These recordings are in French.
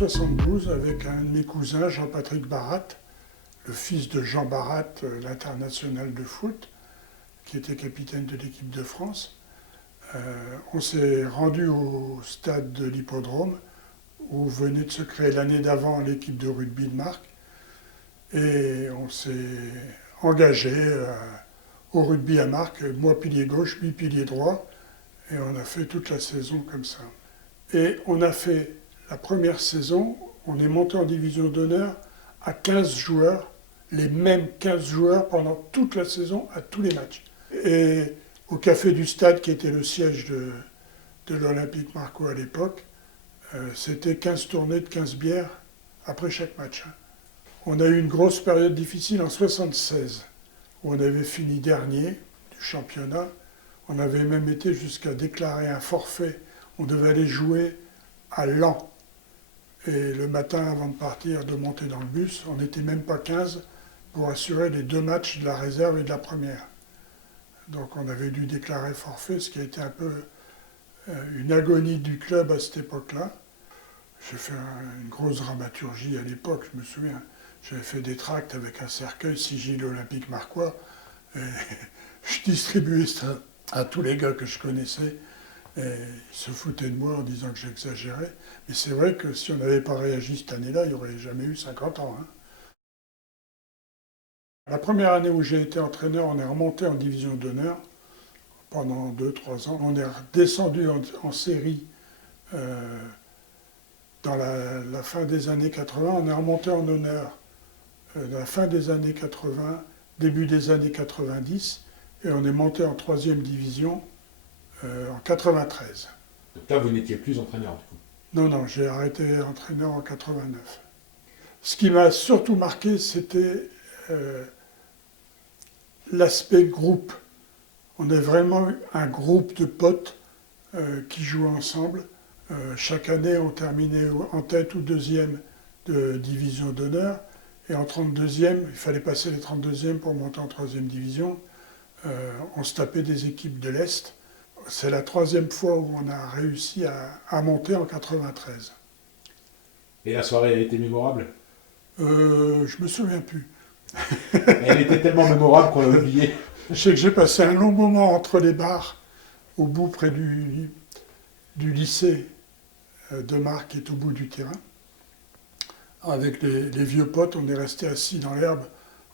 1972 avec un de mes cousins, Jean-Patrick Barat, le fils de Jean Barat, l'international de foot, qui était capitaine de l'équipe de France. On s'est rendu au stade de l'Hippodrome, où venait de se créer l'année d'avant l'équipe de rugby de Marc. Et on s'est engagé au rugby à Marc, moi pilier gauche, lui pilier droit. Et on a fait toute la saison comme ça. Et on a fait la première saison, on est monté en division d'honneur à 15 joueurs, les mêmes 15 joueurs pendant toute la saison, à tous les matchs. Et au Café du Stade, qui était le siège de l'Olympique Marco à l'époque, c'était 15 tournées de 15 bières après chaque match. On a eu une grosse période difficile en 1976, où on avait fini dernier du championnat. On avait même été jusqu'à déclarer un forfait. On devait aller jouer à Laon. Et le matin, avant de partir, de monter dans le bus, on n'était même pas 15 pour assurer les 2 matchs de la réserve et de la première. Donc on avait dû déclarer forfait, ce qui a été un peu une agonie du club à cette époque-là. J'ai fait une grosse dramaturgie à l'époque, je me souviens. J'avais fait des tracts avec un cercueil sigil olympique marquois. Et je distribuais ça à tous les gars que je connaissais. Et ils se foutaient de moi en disant que j'exagérais. Mais c'est vrai que si on n'avait pas réagi cette année-là, il n'y aurait jamais eu 50 ans. La première année où j'ai été entraîneur, on est remonté en division d'honneur pendant 2-3 ans. On est redescendu en série dans la fin des années 80. On est remonté en honneur la fin des années 80, début des années 90. Et on est monté en 3e division en 93. Donc là, vous n'étiez plus entraîneur, du coup. Non, j'ai arrêté entraîneur en 89. Ce qui m'a surtout marqué, c'était l'aspect groupe. On est vraiment un groupe de potes qui jouent ensemble. Chaque année, on terminait en tête ou 2e de division d'honneur. Et en 32e, il fallait passer les 32e pour monter en 3e division. On se tapait des équipes de l'Est. C'est la 3e fois où on a réussi à monter en 93. Et la soirée a été mémorable? Je me souviens plus. Elle était tellement mémorable qu'on l'a oubliée. Je sais que j'ai passé un long moment entre les bars, au bout près du lycée de Marc, qui est au bout du terrain. Avec les vieux potes, on est resté assis dans l'herbe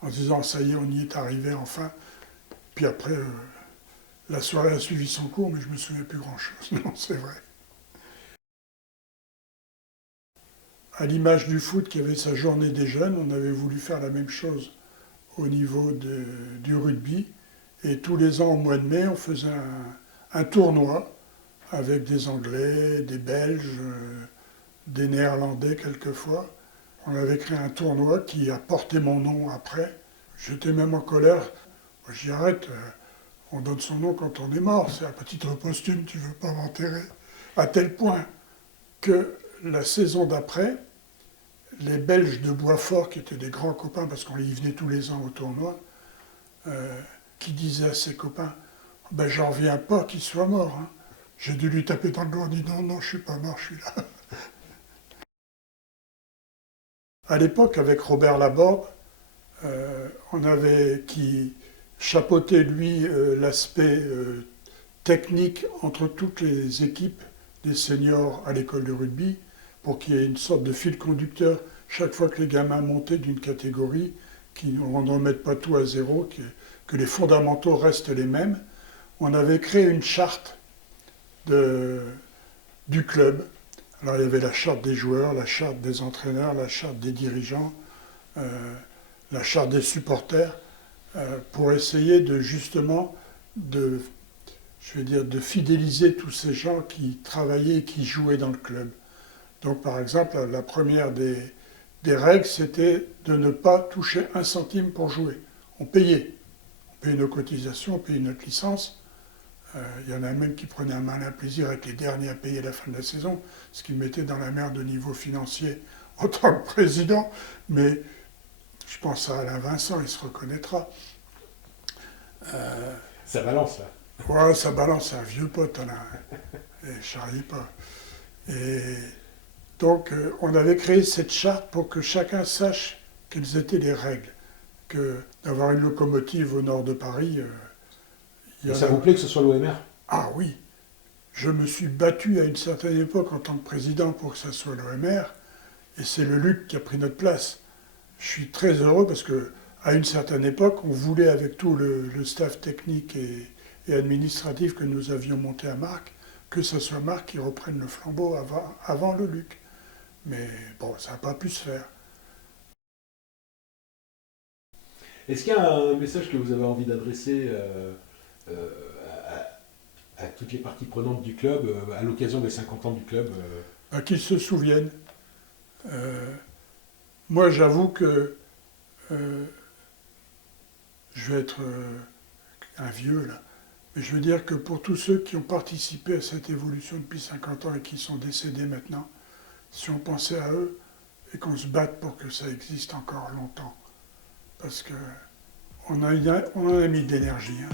en se disant « ça y est, on y est arrivé enfin ». Puis après, la soirée a suivi son cours, mais je ne me souviens plus grand-chose. Non, c'est vrai. À l'image du foot qui avait sa journée des jeunes, on avait voulu faire la même chose au niveau du rugby. Et tous les ans, au mois de mai, on faisait un tournoi avec des Anglais, des Belges, des Néerlandais quelquefois. On avait créé un tournoi qui a porté mon nom après. J'étais même en colère. J'y arrête, on donne son nom quand on est mort. C'est un petit posthume, tu ne veux pas m'enterrer. À tel point que la saison d'après, les Belges de Boisfort, qui étaient des grands copains, parce qu'on y venait tous les ans au tournoi, qui disaient à ses copains « ben j'en reviens pas qu'il soit mort hein. ». J'ai dû lui taper dans le dos en disant « non, je suis pas mort, je suis là ». À l'époque, avec Robert Laborde, on avait qui chapeautait, lui, l'aspect technique entre toutes les équipes des seniors à l'école de rugby, pour qu'il y ait une sorte de fil conducteur chaque fois que les gamins montaient d'une catégorie, qu'on ne remette pas tout à zéro, que les fondamentaux restent les mêmes. On avait créé une charte du club. Alors il y avait la charte des joueurs, la charte des entraîneurs, la charte des dirigeants, la charte des supporters, pour essayer de justement de fidéliser tous ces gens qui travaillaient et qui jouaient dans le club. Donc par exemple, la première des règles, c'était de ne pas toucher 1 centime pour jouer. On payait nos cotisations, on payait notre licence. Il y en a même qui prenaient un malin plaisir avec les derniers à payer la fin de la saison, ce qui me mettait dans la merde au niveau financier en tant que président. Mais je pense à Alain Vincent, il se reconnaîtra. Ça balance, là. Ouais, ça balance, c'est un vieux pote, Alain. Et je charrie pas. Et Donc on avait créé cette charte pour que chacun sache quelles étaient les règles. Que d'avoir une locomotive au nord de Paris, Et ça vous plaît que ce soit l'OMR? Ah oui, je me suis battu à une certaine époque en tant que président pour que ça soit l'OMR, et c'est le LUC qui a pris notre place. Je suis très heureux parce que à une certaine époque, on voulait avec tout le staff technique et administratif que nous avions monté à Marc, que ce soit Marc qui reprenne le flambeau avant le LUC. Mais bon, ça n'a pas pu se faire. Est-ce qu'il y a un message que vous avez envie d'adresser à toutes les parties prenantes du club à l'occasion des 50 ans du club Qu'ils se souviennent. Moi, j'avoue que je vais être un vieux là, mais je veux dire que pour tous ceux qui ont participé à cette évolution depuis 50 ans et qui sont décédés maintenant, si on pensait à eux et qu'on se batte pour que ça existe encore longtemps, parce qu'on en a mis de l'énergie. Hein.